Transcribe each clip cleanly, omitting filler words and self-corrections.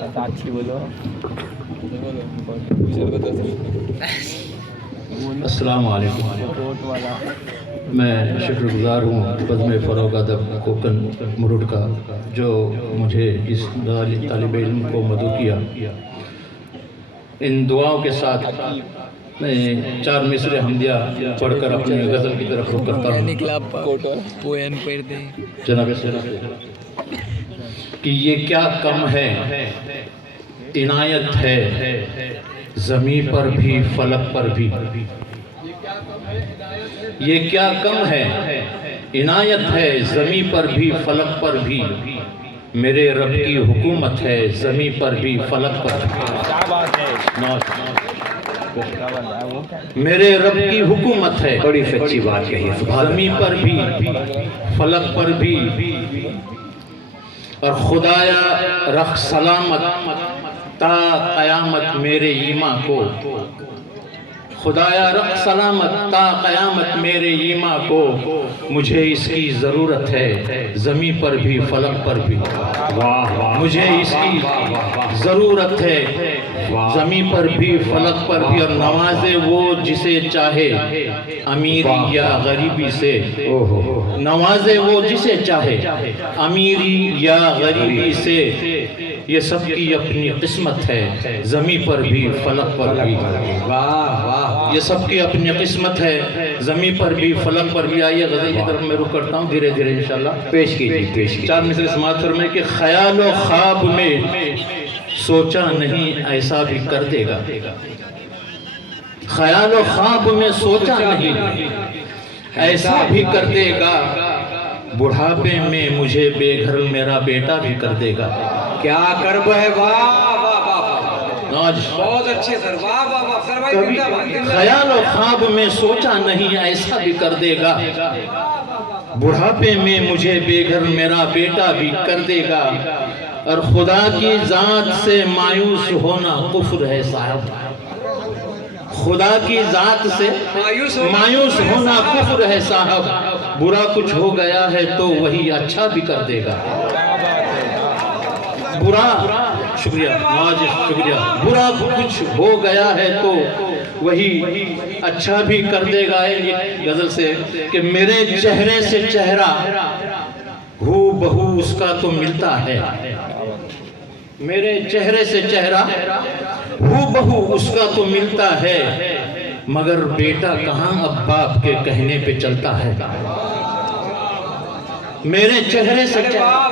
اچھی بولو. السلام علیکم. کوٹ والا. میں شکر گزار ہوں بزم فروغ ادب کوکن مرود کا جو مجھے اس طالب علم کو مدعو کیا. ان دعاؤں کے ساتھ میں 4 مصرع حمدیہ پڑھ کر اپنی غزل کی طرف رخ کرتا ہوں. جناب کہ یہ کیا کم ہے عنایت ہے زمین پر بھی فلک پر بھی. یہ کیا کم ہے عنایت ہے زمین پر بھی فلک پر بھی. میرے رب کی حکومت ہے زمین پر بھی فلک پر بھی. میرے رب کی حکومت ہے. بڑی سچی بات کہی. زمین پر بھی فلک پر بھی. اور خدایا رکھ سلامت تا قیامت میرے ایمان کو. خدایا رکھ سلامت تا قیامت میرے ایمان کو. مجھے اس کی ضرورت ہے زمین پر بھی فلک پر بھی. مجھے اس کی ضرورت ہے زمین پر بھی فلک پر بھی. اور نوازے وہ جسے چاہے امیری یا غریبی سے. نوازے وہ جسے چاہے امیری یا غریبی سے. یہ سب کی اپنی قسمت ہے زمین پر بھی فلک پر بھی. یہ سب کی اپنی قسمت ہے زمین پر بھی فلک پر بھی. آئیے غزل کی طرف میں رخ کرتا ہوں دھیرے دھیرے انشاءاللہ. پیش کیجیے 4 مصرع سماعت فرمائیں کہ خیال و خواب میں سوچا نہیں ایسا بھی کر دے گا. خیال و خواب میں سوچا نہیں ایسا بھی کر دے گا. بڑھاپے میں مجھے بے گھر میرا بیٹا بھی کر دے گا. کیا کرب ہے. بہت اچھے سر. خیال و خواب میں سوچا نہیں ایسا بھی کر دے گا. بڑھاپے میں مجھے بے گھر میرا بیٹا بھی کر دے گا. اور خدا کی ذات سے مایوس ہونا کفر ہے صاحب. خدا کی ذات سے مایوس ہونا کفر ہے صاحب. برا کچھ ہو گیا ہے تو وہی اچھا بھی کر دے گا. برا شکریہ نواز شکریہ. برا کچھ ہو گیا ہے تو وہی اچھا بھی کر دے گا. ایک غزل سے کہ میرے چہرے سے چہرہ ہو بہو اس کا تو ملتا ہے. میرے چہرے سے چہرہ ہو بہو اس کا تو ملتا ہے. مگر بیٹا کہاں اب باپ کے کہنے پہ چلتا ہے. میرے چہرے سے چہرہ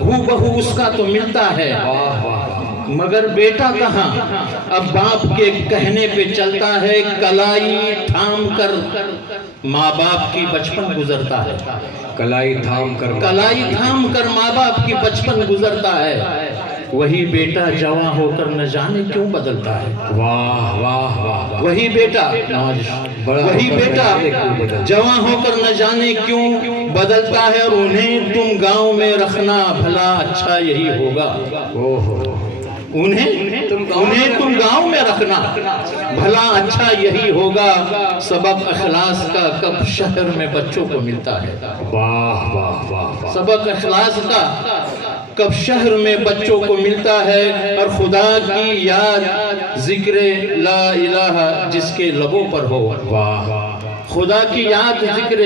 ہو بہو اس کا تو ملتا ہے. مگر بیٹا کہاں اب باپ کے کہنے پہ چلتا ہے. کلائی تھام کر ماں باپ کی بچپن گزرتا ہے. کلائی تھام کر ماں باپ کی بچپن گزرتا ہے. وہی بیٹا جوان ہو کر نہ جانے کیوں بدلتا ہے. واہ واہ واہ. وہی بیٹا جوان ہو کر نہ جانے کیوں بدلتا ہے. اور انہیں تم گاؤں میں رکھنا بھلا اچھا یہی ہوگا. انہیں تم گاؤں میں رکھنا بھلا اچھا یہی ہوگا. سبق اخلاص کا کب شہر میں بچوں کو ملتا ہے. واہ واہ واہ. سبق اخلاص کا کب شہر میں بچوں کو ملتا ہے. اور خدا کی یاد ذکر لا الہ جس کے لبوں پر ہو. واہ. خدا کی یاد ذکر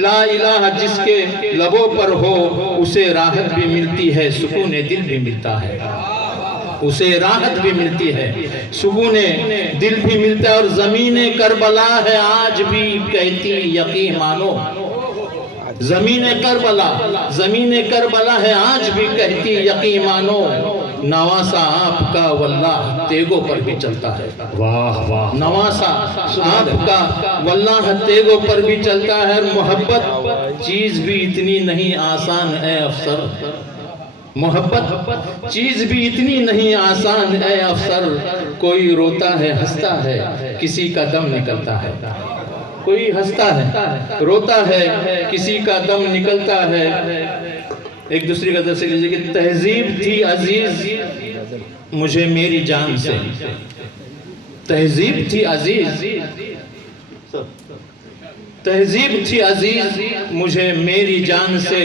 لا الہ جس کے لبوں پر ہو. اسے راحت بھی ملتی ہے سکون دل بھی ملتا ہے. اسے راحت بھی ملتی ہے سکون دل بھی ملتا ہے. اور زمین کربلا ہے آج بھی کہتی یقین مانو. زمین کربلا ہے آج بھی کہتی یقین مانو. نواسا آپ کا واللہ تیگوں پر بھی چلتا ہے. واہ واہ. نواسا آپ کا واللہ تیگوں پر بھی چلتا ہے. محبت چیز بھی اتنی نہیں آسان ہے افسر. محبت چیز بھی اتنی نہیں آسان ہے افسر. کوئی روتا ہے ہنستا ہے کسی کا دم نکلتا ہے. کوئی ہنستا ہے روتا ہے کسی کا دم نکلتا ہے. ایک دوسری غزل سے لیجئے کہ تہذیب تھی عزیز مجھے میری جان سے. تہذیب تھی عزیز تہذیب تھی عزیز مجھے میری جان سے.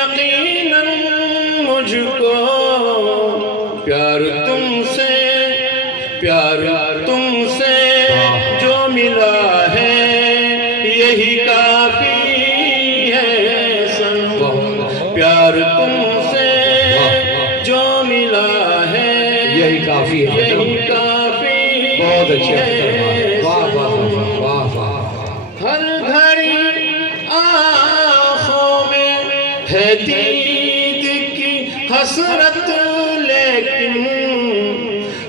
یقیناً مجھ کو پیار تم سے جو ملا ہے یہی کافی ہے صنم، پیار تم سے جو ملا ہے یہی کافی ہے، یہی کافی بہت اچھے ہے واہ واہ واہ واہ واہ۔ ہر گھڑی آنکھوں میں ہے دید کی حسرت لیکن،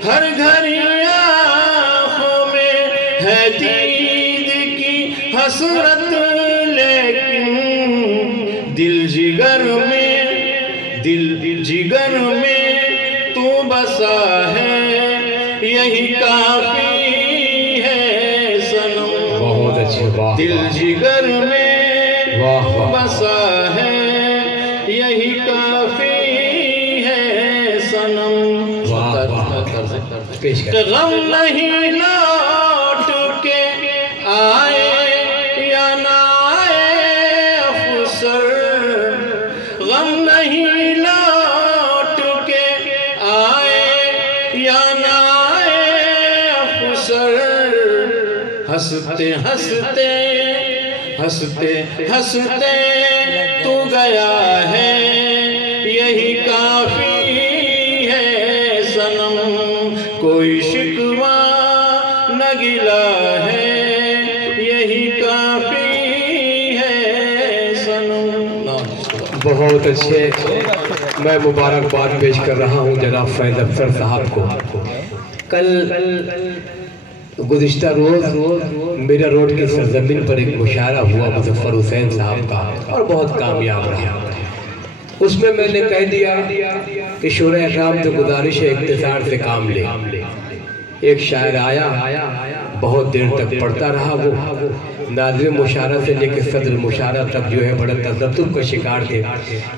ہر گھڑی آنکھوں میں ہے دید کی حسرت لیکن، دل جگر میں تو بسا ہے یہی کافی ہے صنم، بہت اچھے واہ دل جگر میں واہ تو واہ۔ بسا ہے یہی کافی ہے صنم۔ واہ واہ، پیش کہ کر۔ غم نہیں لوٹ کے آئے یا نہ آئے افسر، غم نہیں لوٹ کے آئے یا نہ آئے افسر، ہنستے تو گیا ہے یہی کافی ہے صنم، کوئی شکوہ نہ گلا ہے یہی کافی ہے صنم۔ بہت اچھے، میں مبارکباد پیش کر رہا ہوں جناب فیض افسر صاحب کو۔ کل گزشتہ روز میرا روڈ کی سرزمین پر ایک مشاعرہ ہوا مظفر حسین صاحب کا، اور بہت کامیاب رہا۔ اس میں نے کہہ دیا کہ شورا اکرام سے گزارش ہے اختصار سے کام لے۔ ایک شاعر آیا، بہت دیر تک پڑھتا رہا، وہ ناظم مشاعرہ سے لے کے صدر مشاعرہ تک جو ہے بڑا تذبذب کا شکار تھے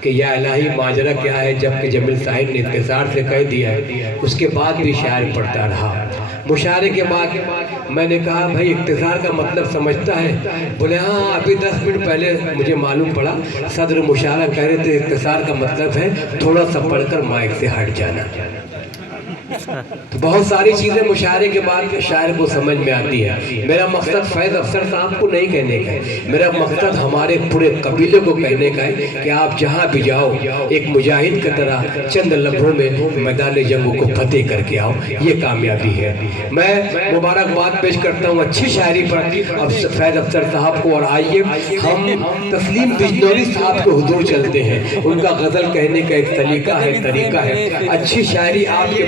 کہ یا الہی ماجرا کیا ہے، جبکہ جمیل صاحب نے اختصار سے کہہ دیا ہے۔ اس کے بعد بھی شاعر پڑھتا رہا۔ مشاعرے کے بعد میں نے کہا بھائی اختصار کا مطلب سمجھتا ہے؟ بولے ہاں، ابھی 10 منٹ پہلے مجھے معلوم پڑا صدر مشاعرہ کہہ رہے تھے اختصار کا مطلب ہے تھوڑا سا پڑھ کر مائک سے ہٹ جانا۔ تو بہت ساری چیزیں مشاعرے کے بعد شاعر کو سمجھ میں آتی ہے۔ میرا مقصد فیض افسر صاحب کو نہیں کہنے کا ہے، میرا مقصد ہمارے پورے قبیلے کو کہنے کا ہے کہ آپ جہاں بھی جاؤ ایک مجاہد کی طرح چند لمحوں میں میدان جنگ کو فتح کر کے آؤ، یہ کامیابی ہے۔ میں مبارکباد پیش کرتا ہوں اچھی شاعری پر فیض افسر صاحب کو، اور آئیے ہم تسلیم بجنوری صاحب کو حضور چلتے ہیں۔ ان کا غزل کہنے کا ایک طریقہ ہے، اچھی شاعری آپ کے